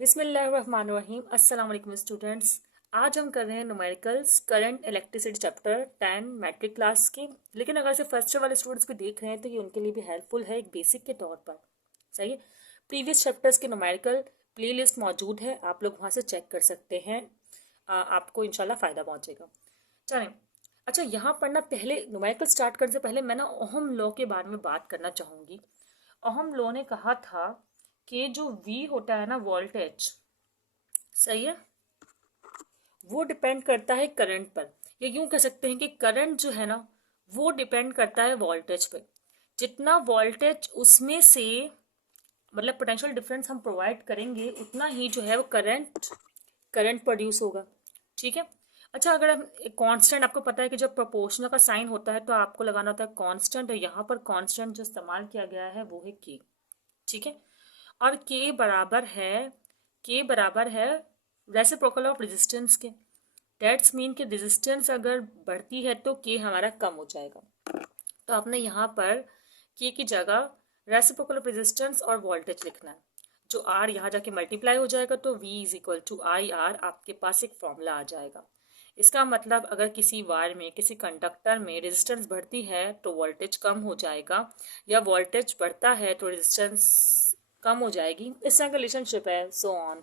बिस्मिल्लाहिर्रहमानिर्रहीम। अस्सलाम वालेकुम स्टूडेंट्स। आज हम कर रहे हैं numericals current electricity chapter 10 matric class के। लेकिन अगर से फर्स्ट वाले स्टूडेंट्स भी देख रहे हैं तो ये उनके लिए भी हेल्पफुल है एक बेसिक के तौर पर। सही है। प्रीवियस चैप्टर्स के न्यूमेरिकल प्लेलिस्ट मौजूद है, आप लोग वहाँ से चेक कर सकते हैं। आपको इंशाल्लाह फ़ायदा पहुँचेगा। चलें, अच्छा यहाँ पर ना पहले न्यूमेरिकल स्टार्ट करने से पहले मैं ना ओहम लॉ के बारे में बात करना चाहूँगी। ओहम लॉ ने कहा था कि जो V होता है ना वोल्टेज, सही है, वो डिपेंड करता है करंट पर। या यूं कह सकते हैं कि करंट जो है ना वो डिपेंड करता है वोल्टेज पे। जितना वोल्टेज उसमें से मतलब पोटेंशियल डिफरेंस हम प्रोवाइड करेंगे उतना ही जो है वो करंट प्रोड्यूस होगा। ठीक है। अच्छा, अगर हम कांस्टेंट, आपको पता है कि जब प्रोपोर्शनल का साइन होता है तो आपको लगाना होता है कांस्टेंट, और यहाँ पर कांस्टेंट जो इस्तेमाल किया गया है वो है के। ठीक है। और के बराबर है रेसिप्रोकल ऑफ रेजिस्टेंस के। डेट्स मीन कि रेजिस्टेंस अगर बढ़ती है तो के हमारा कम हो जाएगा। तो आपने यहाँ पर के की जगह रेसिप्रोकल ऑफ रेजिस्टेंस और वोल्टेज लिखना है। जो आर यहाँ जाके मल्टीप्लाई हो जाएगा तो V is equal to I R, आपके पास एक फॉर्मूला आ जाएगा। इसका मतलब अगर किसी वायर में, किसी कंडक्टर में रेजिस्टेंस बढ़ती है तो वोल्टेज कम हो जाएगा, या वोल्टेज बढ़ता है तो रेजिस्टेंस कम हो जाएगी। इस तरह का रिलेशनशिप है, सो ऑन।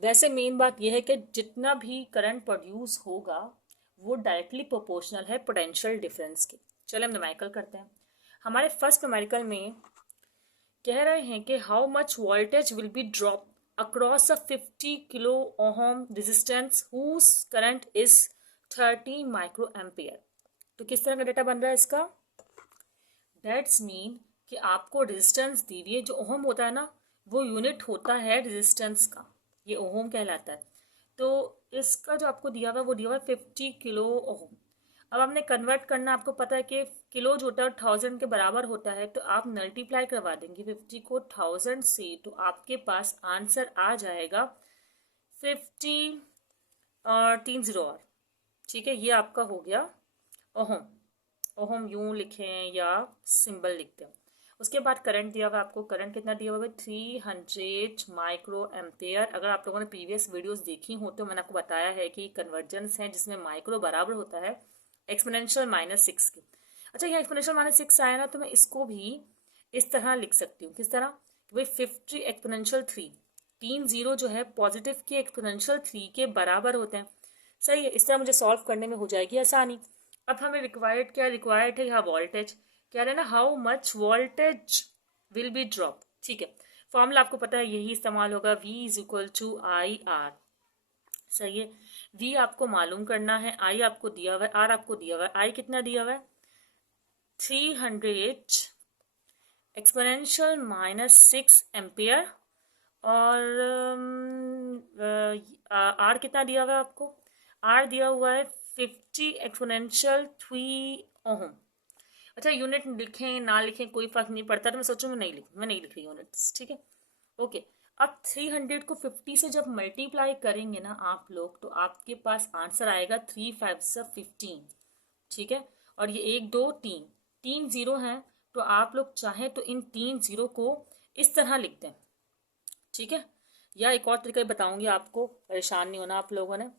वैसे मेन बात यह है कि जितना भी करंट प्रोड्यूस होगा वो डायरेक्टली प्रोपोर्शनल है पोटेंशियल डिफरेंस के। चलिए हम न्यूमेरिकल करते हैं। हमारे फर्स्ट न्यूमेरिकल में कह रहे हैं कि how much voltage will be drop across a 50 kilo ohm resistance whose current is 30 micro ampere. तो किस तरह का डेटा बन रहा है इसका? दैट्स मीन कि आपको रेजिस्टेंस दी हुई है। जो ओहम होता है ना वो यूनिट होता है रेजिस्टेंस का, ये ओहम कहलाता है। तो इसका जो आपको दिया हुआ है वो दिया हुआ है 50 किलो ओहम। अब आपने कन्वर्ट करना, आपको पता है कि किलो जो होता है 1000 के बराबर होता है, तो आप मल्टीप्लाई करवा देंगे 50 को 1000 से, तो आपके पास आंसर आ जाएगा 50 और 30 और। ठीक है, ये आपका हो गया ओहम। ओहम यूं लिखें या सिंबल लिखते हैं। उसके बाद करंट दिया हुआ है आपको। करंट कितना दिया हुआ है? 300 माइक्रो एम्पेयर। अगर आप लोगों ने प्रीवियस वीडियोस देखी हो तो मैंने आपको बताया है कि कन्वर्जेंस है जिसमें माइक्रो बराबर होता है एक्सपोनेंशियल -6 के। अच्छा, यहाँ एक्सपोनेंशियल -6 आया ना, तो मैं इसको भी इस तरह लिख सकती हूँ। किस तरह? भाई 50 एक्सपोनेंशियल 3, 30 जो है पॉजिटिव के एक्सपोनेंशियल 3 के बराबर होते हैं। सही है, इस तरह मुझे सॉल्व करने में हो जाएगी आसानी। अब हमें रिक्वायर्ड है यहाँ वोल्टेज। कह रहे हैं ना how much voltage will be drop. ठीक है, फॉर्मूला आपको पता है यही इस्तेमाल होगा, V is equal to I R. सही है, V आपको मालूम करना है, I आपको दिया हुआ है, R आपको दिया हुआ है। I कितना दिया हुआ है? 300 एक्सपोनेंशियल -6 एम्पियर। और R कितना दिया हुआ है आपको? R दिया हुआ है 50 एक्सपोनेंशियल 3 ओहम। अच्छा, यूनिट लिखें ना लिखें कोई फर्क नहीं पड़ता, तो मैं सोचूं मैं नहीं लिख रही यूनिट्स। ठीक है, ओके। अब 300 को 50 से जब मल्टीप्लाई करेंगे ना आप लोग, तो आपके पास आंसर आएगा 3 5 से 15। ठीक है, और ये 1 2 3 तीन जीरो हैं, तो आप लोग चाहें तो इन 3 जीरो को इस तरह लिख दें। ठीक है, या एक और तरीका बताऊंगी आपको, परेशान नहीं होना आप लोगों ने।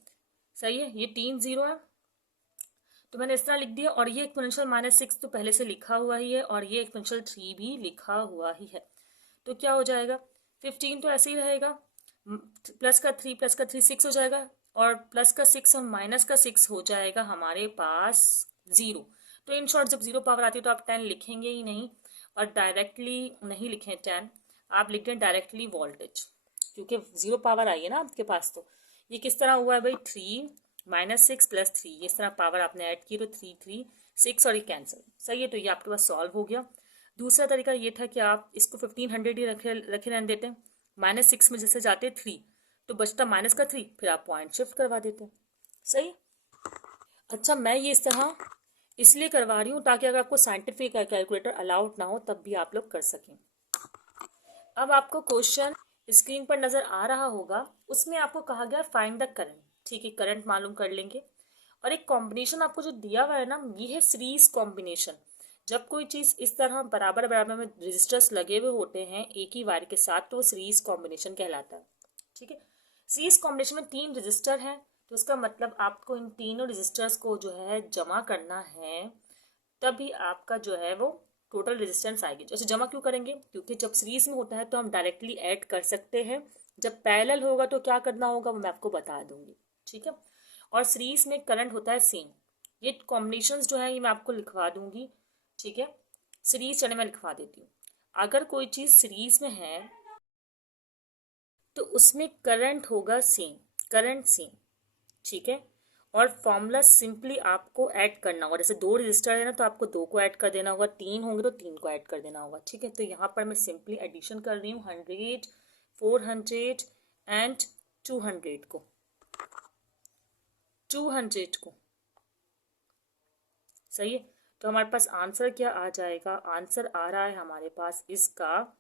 सही है, ये 3 जीरो है तो मैंने इस तरह लिख दिया, और ये एक्सपोनेंशियल -6 तो पहले से लिखा हुआ ही है, और ये एक्सपोनेंशियल 3 भी लिखा हुआ ही है। तो क्या हो जाएगा? 15 तो ऐसे ही रहेगा, प्लस का 3 6 हो जाएगा, और प्लस का 6 और माइनस का 6 हो जाएगा हमारे पास 0। तो इन शॉर्ट जब 0 पावर आती है तो आप 10 लिखेंगे ही नहीं, और डायरेक्टली नहीं लिखें 10, आप लिख दें डायरेक्टली वोल्टेज, क्योंकि 0 पावर आई है ना आपके पास। तो ये किस तरह हुआ है भाई? 3 -6 + 3, इस तरह पावर आपने ऐड की तो 3 3 6, और ये कैंसिल। सही है, तो ये आपके पास सॉल्व हो गया। दूसरा तरीका ये था कि आप इसको 1500 ही रखे रहने देते हैं। -6 में जैसे जाते 3 तो बचता माइनस का 3, फिर आप पॉइंट शिफ्ट करवा देते हैं। सही। अच्छा, मैं ये इस तरह इसलिए करवा रही हूँ ताकि अगर आपको साइंटिफिक कैलकुलेटर अलाउड ना हो तब भी आप लोग कर सकें। अब आपको क्वेश्चन स्क्रीन पर नजर आ रहा होगा, उसमें आपको कहा गया फाइंड द करंट। ठीक है, करंट मालूम कर लेंगे। और एक कॉम्बिनेशन आपको जो दिया हुआ है ना, ये है सीरीज कॉम्बिनेशन। जब कोई चीज इस तरह बराबर बराबर में रेजिस्टर्स लगे हुए होते हैं एक ही वायर के साथ, तो वो सीरीज कॉम्बिनेशन कहलाता है। ठीक है। सीरीज कॉम्बिनेशन में 3 रजिस्टर हैं, तो इसका मतलब आपको इन तीनों रजिस्टर्स को जो है जमा करना है, तभी आपका जो है वो टोटल रेजिस्टेंस आएगी। जैसे जमा क्यों करेंगे, क्योंकि जब सीरीज में होता है तो हम डायरेक्टली ऐड कर सकते हैं, जब पैरेलल होगा तो क्या करना होगा वो मैं आपको बता दूंगी, ठीक है। और सीरीज में करंट होता है सेम। ये कॉम्बिनेशंस जो है ये मैं आपको लिखवा दूंगी, ठीक है। सीरीज चले मैं लिखवा देती हूँ। अगर कोई चीज़ सीरीज में है तो उसमें करंट होगा सेम, करंट सेम, ठीक है। और फॉर्मूला सिंपली आपको ऐड करना होगा। जैसे 2 रजिस्टर है ना तो आपको 2 को ऐड कर देना होगा, 3 होंगे तो 3 को ऐड कर देना होगा, ठीक है। तो यहाँ पर मैं सिंपली एडिशन कर रही हूँ 100, 400 एंड 200 को, 200 को, सही है। तो हमारे पास आंसर क्या आ जाएगा, आंसर आ रहा है हमारे पास इसका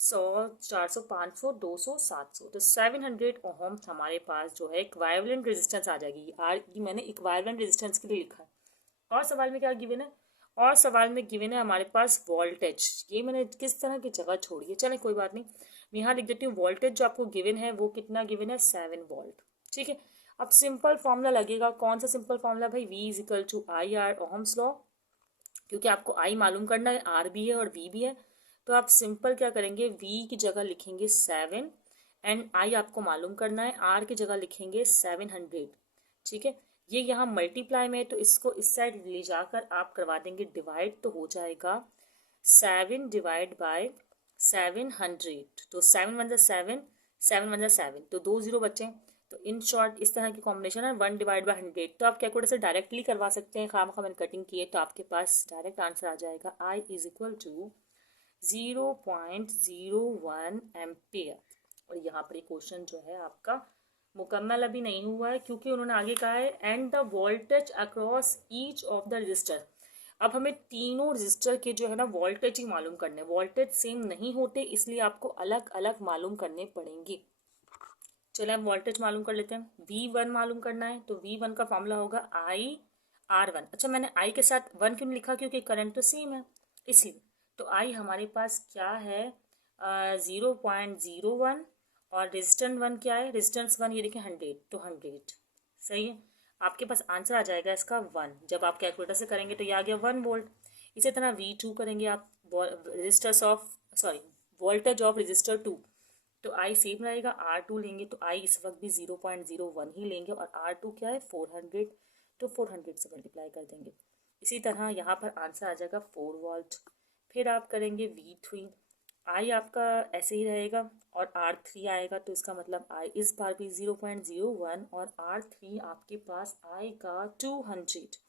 100, 400, 500, 200, 700। तो 700 ओहम्स हमारे पास जो है इक्विवेलेंट रेजिस्टेंस आ जाएगी। ये मैंने इक्विवेलेंट रेजिस्टेंस के लिए लिखा है। और सवाल में क्या गिवन है, और सवाल में गिवन है हमारे पास वोल्टेज। ये मैंने किस तरह की जगह छोड़ी है, चले कोई बात नहीं, मैं यहाँ लिख देती हूँ वोल्टेज जो आपको गिवन है वो कितना गिवन है, 7 वोल्ट, ठीक है। अब सिंपल फॉर्मूला लगेगा, कौन सा सिंपल फॉर्मूला भाई, V is equal to I R ohm's law, क्योंकि आपको I मालूम करना है, R भी है और V भी है। तो आप सिंपल क्या करेंगे, V की जगह लिखेंगे 7 एंड I आपको मालूम करना है, R की जगह लिखेंगे 700, ठीक है। ये यहाँ मल्टीप्लाई में, तो इसको इस साइड ले जाकर आप करवा देंगे डिवाइड, तो हो जाएगा 7 डिवाइड बाय 700। तो 7 वन जा 7, 7 वन जा 7, तो 2 0 बचे। तो इन शॉर्ट इस तरह की कॉम्बिनेशन है 1 डिवाइड बाय 100। तो आप कैलकुलेटर से डायरेक्टली करवा सकते हैं, खाम मैंने कटिंग की है, तो आपके पास डायरेक्ट आंसर आ जाएगा I is equal to 0.01 ampere. और यहाँ पर ये क्वेश्चन जो है आपका मुकम्मल अभी नहीं हुआ है, क्योंकि उन्होंने आगे कहा है and the voltage across each of the register. अब हमें तीनों रजिस्टर के जो है ना वोल्टेज ही मालूम करने, वोल्टेज सेम नहीं होते इसलिए आपको अलग अलग मालूम करने पड़ेंगे। चलिए हम वोल्टेज मालूम कर लेते हैं। V1 मालूम करना है, तो V1 का फॉर्मूला होगा IR1। अच्छा मैंने I के साथ 1 क्यों लिखा, क्योंकि करंट तो सेम है इसलिए। तो I हमारे पास क्या है 0.01 और रेजिस्टेंस 1 क्या है, रेजिस्टेंस 1 ये देखिए 100, तो 100 सही है। आपके पास आंसर आ जाएगा इसका 1। जब आप कैलकुलेटर से करेंगे तो ये आ गया 1 वोल्ट। इसी तरह V2 करेंगे आप, resistors of sorry voltage of resistor 2, तो I सेम रहेगा, R2 लेंगे तो I इस वक्त भी 0.01 ही लेंगे, और R2 क्या है 400, तो 400 से मल्टीप्लाई कर देंगे। इसी तरह यहाँ पर आंसर आ जाएगा 4 वोल्ट। फिर आप करेंगे V3, I आपका ऐसे ही रहेगा और R3 आएगा, तो इसका मतलब I इस बार भी 0.01 और R3 आपके पास आएगा 200,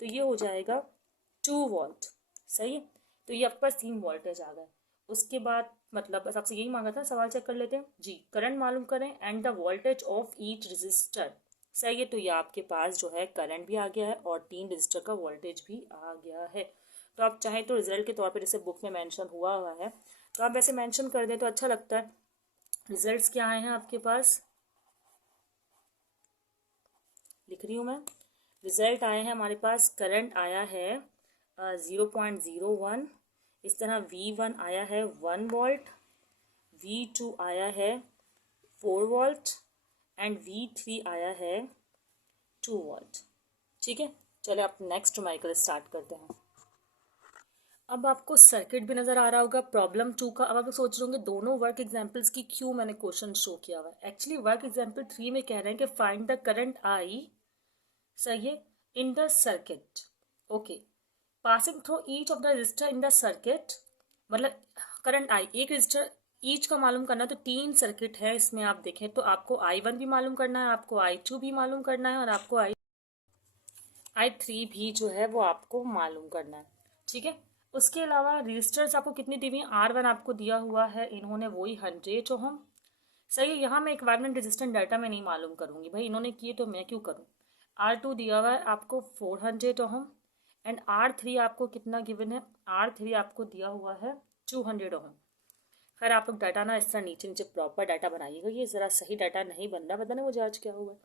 तो ये हो जाएगा 2 वोल्ट, सही है। तो ये आपके पास 3 वोल्टेज आ गए। उसके बाद मतलब बस आपसे यही मांगा था, सवाल चेक कर लेते हैं जी। करंट मालूम करें and the voltage of each resistor, सही है। तो ये आपके पास जो है करंट भी आ गया है और 3 रजिस्टर का वोल्टेज भी आ गया है। तो आप चाहें तो रिजल्ट के तौर पर जैसे बुक में मेंशन हुआ है तो आप वैसे मेंशन कर दें तो अच्छा लगता है। रिजल्ट्स क्या आए हैं आपके पास, लिख रही हूँ मैं। रिजल्ट आए हैं हमारे पास, करंट आया है 0.01, इस तरह V1 आया है 1 वोल्ट, V2 आया है 4 वोल्ट एंड V3 आया है 2 वोल्ट, ठीक है। चलिए आप नेक्स्ट न्यूमेरिकल स्टार्ट करते हैं। अब आपको सर्किट भी नज़र आ रहा होगा प्रॉब्लम 2 का। अब आप सोच रहे होंगे दोनों वर्क एग्जाम्पल्स की क्यों मैंने क्वेश्चन शो किया हुआ है। एक्चुअली वर्क एग्जाम्पल 3 में कह रहे हैं कि फाइंड द करंट I, सही है, in the circuit, okay, passing through each of the register in the circuit. मतलब करंट I एक रजिस्टर ईच का मालूम करना, तो 3 सर्किट है इसमें आप देखें तो आपको I1 भी मालूम करना है, आपको I2 भी मालूम करना है और आपको I3 भी जो है वो आपको मालूम करना है, ठीक है। उसके अलावा रजिस्टर्स आपको कितनी दी हुई है, R1 आपको दिया हुआ है इन्होंने वही 100 ओहम, सही है। यहाँ मैं इक्विवेलेंट रेजिस्टेंस डाटा में नहीं मालूम करूँगी भाई, इन्होंने किए तो मैं क्यों करूँ। R2 दिया हुआ है आपको 400 ओहम एंड R3 आपको कितना गिवन है, R3 आपको दिया हुआ है 200 ओहम। खैर आप लोग डाटा ना इस तरह नीचे नीचे प्रॉपर डाटा बनाइएगा, ये ज़रा सही डाटा नहीं बन रहा, बताना मुझे आज क्या हुआ है।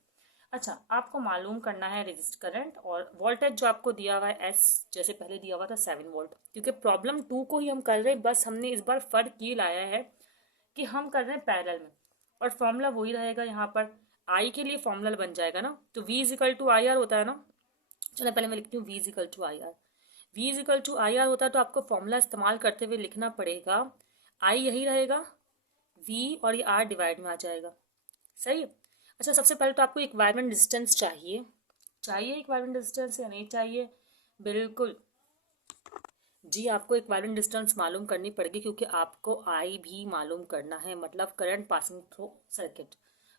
अच्छा आपको मालूम करना है रजिस्टर करंट और वोल्टेज जो आपको दिया हुआ है S, जैसे पहले दिया हुआ था 7 वोल्ट, क्योंकि प्रॉब्लम 2 को ही हम कर रहे हैं, बस हमने इस बार फ़र्क ये लाया है कि हम कर रहे हैं पैरेलल में। और फॉर्मूला वही रहेगा यहाँ पर, आई के लिए फॉर्मूला बन जाएगा ना, तो v is equal to I R होता है ना। चलो पहले मैं लिखती हूँ v is equal to I R. v is equal to I R होता है तो आपको फॉर्मूला इस्तेमाल करते हुए लिखना पड़ेगा, आई यही रहेगा, v और ये r डिवाइड में आ जाएगा। सही है। अच्छा, सबसे पहले तो आपको इक्वाइवेलेंट डिस्टेंस चाहिए, चाहिए इक्वाइवेलेंट डिस्टेंस या नहीं चाहिए? बिल्कुल जी, आपको इक्वाइवेलेंट डिस्टेंस मालूम करनी पड़ेगी, क्योंकि आपको आई भी मालूम करना है, मतलब करंट पासिंग थ्रू सर्किट।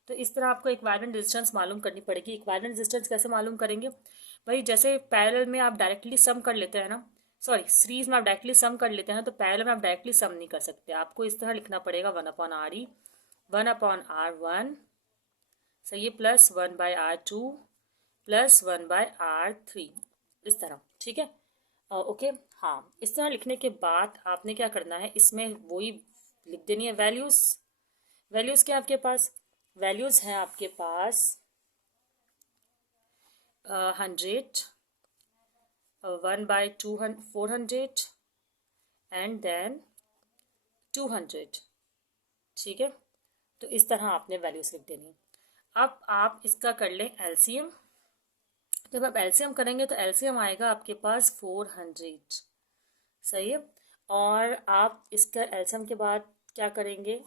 तो इस तरह आपको इक्वाइवेलेंट डिस्टेंस मालूम करनी पड़ेगी। इक्वाइवेलेंट डिस्टेंस कैसे मालूम करेंगे भाई? जैसे पैरेलल में आप डायरेक्टली सम कर लेते हैं ना, सॉरी सीरीज में आप डायरेक्टली सम कर लेते हैं ना, तो पैरेलल में आप डायरेक्टली सम नहीं कर सकते। आपको इस तरह लिखना पड़ेगा 1/RE 1/R1, सही है, प्लस 1/R2 प्लस 1/R3, इस तरह। ठीक है, ओके। हाँ, इस तरह लिखने के बाद आपने क्या करना है, इसमें वही लिख देनी है वैल्यूज। वैल्यूज क्या आपके पास? वैल्यूज हैं आपके पास 100, 1/400 एंड देन 200। ठीक है, तो इस तरह आपने वैल्यूज लिख देनी है। अब आप इसका कर लें एलसीएम। जब आप एलसीएम करेंगे तो एलसीएम आएगा आपके पास 400, सही है। और आप इसका एलसीएम के बाद क्या करेंगे,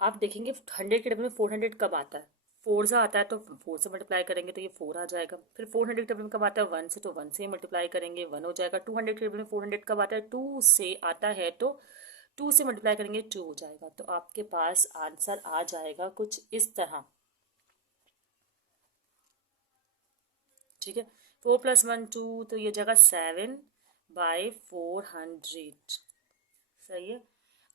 आप देखेंगे 100 के डबल में 400 कब आता है? 4 से आता है तो 4 से मल्टीप्लाई करेंगे तो ये 4 आ जाएगा। फिर 400 के डबल में कब आता है? 1 से, तो 1 से मल्टीप्लाई करेंगे 1 हो जाएगा। 200 के डबल में 400 कब आता है? 2 से आता है, तो 2 से मल्टीप्लाई करेंगे 2 हो जाएगा। तो आपके पास आंसर आ जाएगा कुछ इस तरह। ठीक है, 4 + 1 2, तो ये जगह 7/400, सही है।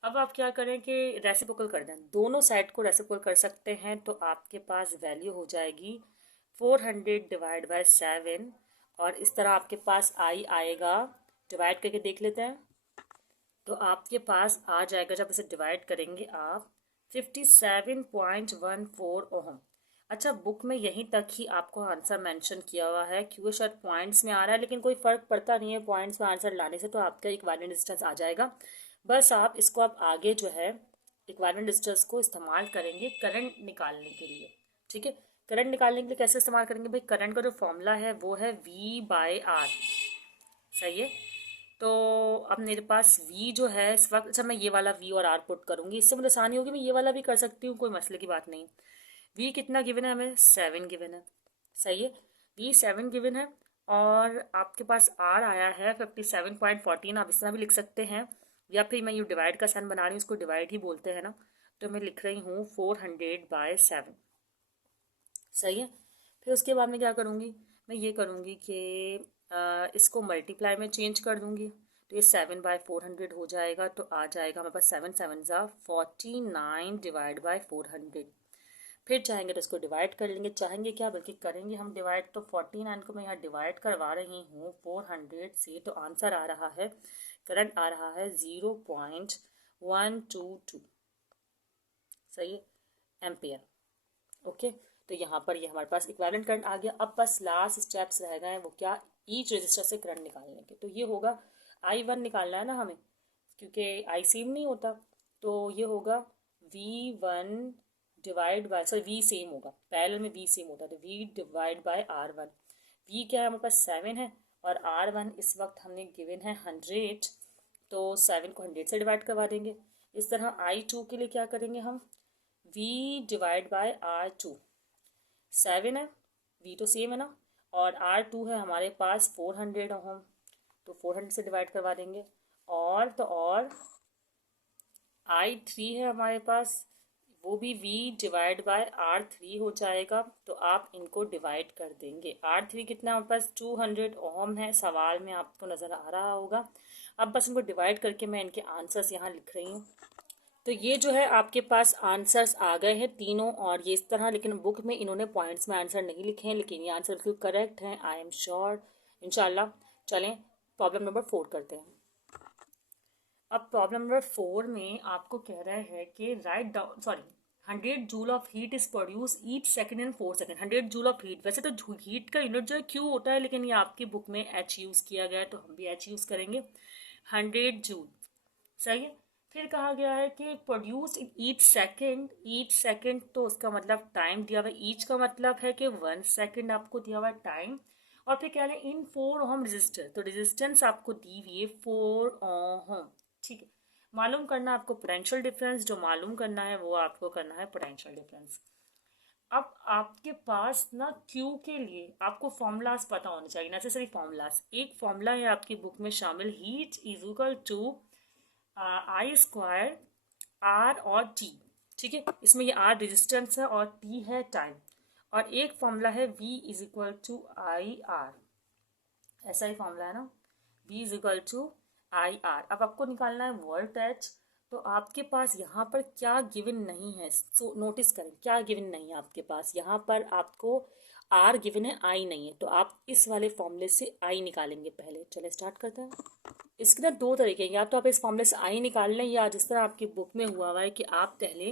अब आप क्या करें कि रेसिप्रोकल कर दें, दोनों साइड को रेसिप्रोकल कर सकते हैं, तो आपके पास वैल्यू हो जाएगी 400 डिवाइड बाय 7, और इस तरह आपके पास आई आएगा। डिवाइड करके देख लेते हैं, तो आपके पास आ जाएगा, जब इसे डिवाइड करेंगे आप, 57.14 ओहम। अच्छा, बुक में यहीं तक ही आपको आंसर मेंशन किया हुआ है, क्योंकि शायद पॉइंट्स में आ रहा है, लेकिन कोई फ़र्क पड़ता नहीं है पॉइंट्स में आंसर लाने से, तो आपका इक्विवेलेंट डिस्टेंस आ जाएगा। बस आप इसको आप आगे जो है इक्विवेलेंट डिस्टेंस को इस्तेमाल करेंगे करंट निकालने के लिए। ठीक है, करंट निकालने के लिए कैसे इस्तेमाल करेंगे भाई? करंट का जो फॉर्मूला है वो है V/R, सही है। तो अब मेरे पास v जो है इस वक्त, अच्छा मैं ये वाला v और r पुट करूँगी, इससे मुझे आसानी होगी, मैं ये वाला भी कर सकती हूँ, कोई मसले की बात नहीं। v कितना गिवन है हमें? 7 गिवन है, सही है। v 7 गिवन है, और आपके पास r आया है 57.14। आप इस तरह भी लिख सकते हैं, या फिर मैं ये डिवाइड का साइन बना रही हूँ, इसको डिवाइड ही बोलते हैं ना, तो मैं लिख रही हूँ 400/7, सही है। फिर उसके बाद मैं क्या करूँगी, मैं ये करूँगी कि इसको मल्टीप्लाई में चेंज कर दूँगी, तो ये 7/400 हो जाएगा, तो आ जाएगा हमारे पास 7 7 49 डिवाइड बाय 400। फिर चाहेंगे तो इसको डिवाइड कर लेंगे, चाहेंगे क्या बल्कि करेंगे हम डिवाइड, तो 49 को मैं यहाँ डिवाइड करवा रही हूँ 400 से, तो आंसर आ रहा है, करंट आ रहा है 0.122, सही है, एम्पियर। ओके, तो यहाँ पर ये हमारे पास इक्विवेलेंट करंट आ गया। अब बस लास्ट स्टेप्स रह गए हैं, वो क्या? ईच रजिस्टर से करंट निकालने के। तो ये होगा I1 निकालना है ना हमें, क्योंकि आई सेम नहीं होता, तो ये होगा V1 divide by, sorry V same होगा, पैरेलल में V सेम होता है, तो V divide by R1। V क्या है हमारे पास? 7 है, और R1 इस वक्त हमने गिवन है 100, तो 7 को 100 से डिवाइड करवा देंगे। इस तरह I2 के लिए क्या करेंगे हम? V डिवाइड बाय R2, 7 है, V तो सेम है ना, और R2 है हमारे पास 400 ओम, तो 400 से डिवाइड करवा देंगे। और तो और I3 है हमारे पास, वो भी V डिवाइड बाय R3 हो जाएगा, तो आप इनको डिवाइड कर देंगे। R3 कितना हमारे पास? 200 ओम है, सवाल में आपको नज़र आ रहा होगा। अब बस इनको डिवाइड करके मैं इनके आंसर्स यहाँ लिख रही हूँ। तो ये जो है आपके पास आंसर्स आ गए हैं तीनों, और ये इस तरह, लेकिन बुक में इन्होंने पॉइंट्स में आंसर नहीं लिखे हैं, लेकिन ये आंसर बिल्कुल करेक्ट हैं, आई एम श्योर, इंशाल्लाह। चलें प्रॉब्लम नंबर 4 करते हैं। अब प्रॉब्लम नंबर 4 में आपको कह रहे हैं कि write down, sorry, 100 joule of heat is produce each second in 4 second. 100 joule of heat, वैसे तो हीट का यूनिट जो है क्यू होता है, लेकिन ये आपकी बुक में एच यूज़ किया गया है, तो हम भी एच यूज़ करेंगे। 100 जूल, सही है। फिर कहा गया है कि प्रोड्यूस इन ईच सेकेंड, तो उसका मतलब टाइम दिया हुआ है। ईच का मतलब है कि 1 सेकेंड आपको दिया हुआ है टाइम। और फिर कह रहे हैं इन 4 ओम रजिस्टर, तो रेजिस्टेंस आपको दी हुई है 4 ओम। ठीक है, मालूम करना आपको पोटेंशियल डिफरेंस, जो मालूम करना है वो आपको करना है पोटेंशियल डिफरेंस। अब आपके पास ना Q के लिए आपको फॉर्मूलाज पता होने चाहिए, नेसेसरी फॉर्मूलाज। एक फॉर्मूला है आपकी बुक में शामिल, heat is equal to I square R और टी। ठीक है, इसमें ये आर रेजिस्टेंस है और टी है टाइम। और एक फॉर्मूला है V is equal to I R, ऐसा ही फॉर्मूला है ना, V is equal to I R. अब आपको निकालना है वोल्ट एच। तो आपके पास यहाँ पर क्या गिवन नहीं है, सो नोटिस करें क्या गिवन नहीं है आपके पास। यहाँ पर आपको आर गिवन है, आई नहीं है, तो आप इस वाले फॉर्मूले से आई निकालेंगे पहले। चले स्टार्ट करते हैं। इसके ना दो तरीके हैं, या तो आप इस फॉर्मूले से आई निकाल लें, या जिस तरह आपकी बुक में हुआ है कि आप पहले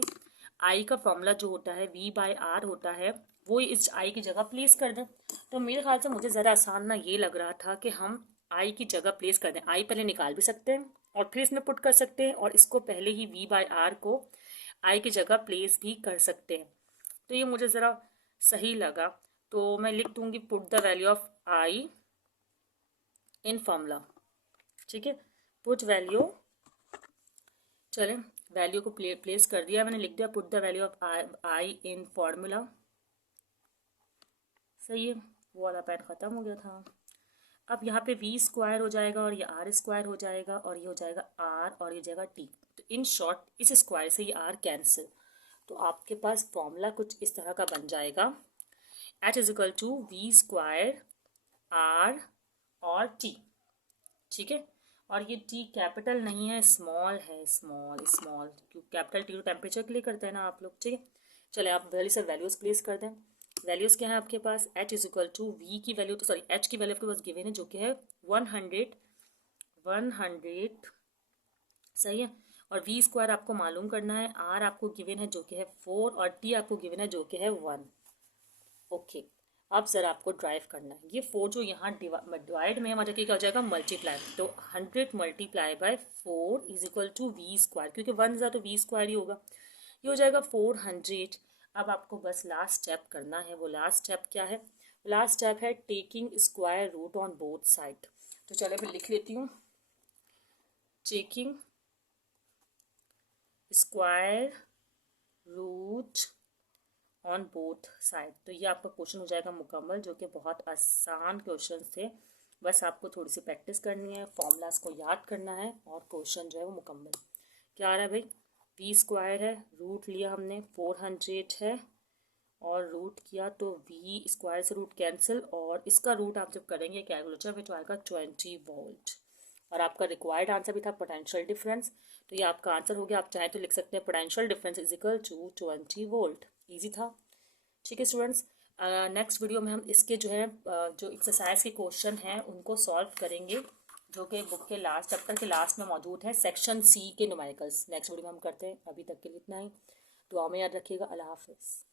आई का फॉर्मूला जो होता है V/R होता है, वो इस आई की जगह प्लेस कर दें। तो मेरे ख्याल से मुझे ज़रा आसान ना ये लग रहा था कि हम आई की जगह प्लेस कर दें। आई पहले निकाल भी सकते हैं और फिर इसमें पुट कर सकते हैं, और इसको पहले ही V/R को आई की जगह प्लेस भी कर सकते हैं। तो ये मुझे ज़रा सही लगा, तो मैं लिख दूंगी put the value of I in formula. ठीक है, पुट वैल्यू, चलें वैल्यू को प्लेस कर दिया मैंने, लिख दिया put the value of I in formula. सही है, वो वाला पैड ख़त्म हो गया था। अब यहाँ पे V स्क्वायर हो जाएगा और ये R स्क्वायर हो जाएगा और ये हो जाएगा R और ये जाएगा T। तो इन शॉर्ट इस स्क्वायर से ये R कैंसिल, तो आपके पास फॉर्मूला कुछ इस तरह का बन जाएगा, H is equal to V square R और T। ठीक है, और ये T कैपिटल नहीं है, स्मॉल है, स्मॉल स्मॉल, क्योंकि कैपिटल T तो टेम्परेचर के लिए करते हैं ना आप लोग। ठीक है, चले आप वैल्यू से वैल्यूज प्लेस कर दें। वैल्यूज़ क्या है आपके पास, H is equal to V की वैल्यू, तो सॉरी H की वैल्यू आपके पास गिवन है जो कि है 100। सही है, और V स्क्वायर आपको मालूम करना है, R आपको गिवन है जो कि है 4 और T आपको गिवन है जो कि है 1। ओके, अब ज़रा आपको ड्राइव करना है। ये 4 जो यहाँ डिवाइड में हमारा क्या हो जाएगा, मल्टीप्लाई। तो 100 multiply by 4 is equal to V square, क्योंकि 1 ज़ा तो V स्क्वायर ही होगा, ये हो जाएगा 400। अब आपको बस लास्ट स्टेप करना है। वो लास्ट स्टेप क्या है, लास्ट स्टेप है taking square root on both side. तो चलो मैं लिख लेती हूँ, taking square root on both side. तो ये आपका क्वेश्चन हो जाएगा मुकम्मल, जो कि बहुत आसान क्वेश्चन थे। बस आपको थोड़ी सी प्रैक्टिस करनी है, फॉर्मूलाज को याद करना है और क्वेश्चन जो है वो मुकम्मल। क्या आ रहा है भाई, V स्क्वायर है, रूट लिया हमने 400 है, और रूट किया तो V स्क्वायर से रूट कैंसिल, और इसका रूट आप जब करेंगे कैलकुलेटर में तो आएगा 20 वोल्ट। और आपका रिक्वायर्ड आंसर भी था पोटेंशियल डिफरेंस, तो ये आपका आंसर हो गया। आप चाहें तो लिख सकते हैं potential difference is equal to 20 volt. Easy था। ठीक है स्टूडेंट्स, नेक्स्ट वीडियो में हम इसके जो है जो एक्सरसाइज के क्वेश्चन हैं उनको सॉल्व करेंगे, जो कि बुक के लास्ट चैप्टर के लास्ट में मौजूद है, सेक्शन C के न्यूमेरिकल्स। नेक्स्ट वीडियो में हम करते हैं। अभी तक के लिए इतना ही, दुआ में याद रखिएगा। अल्लाह हाफिज़।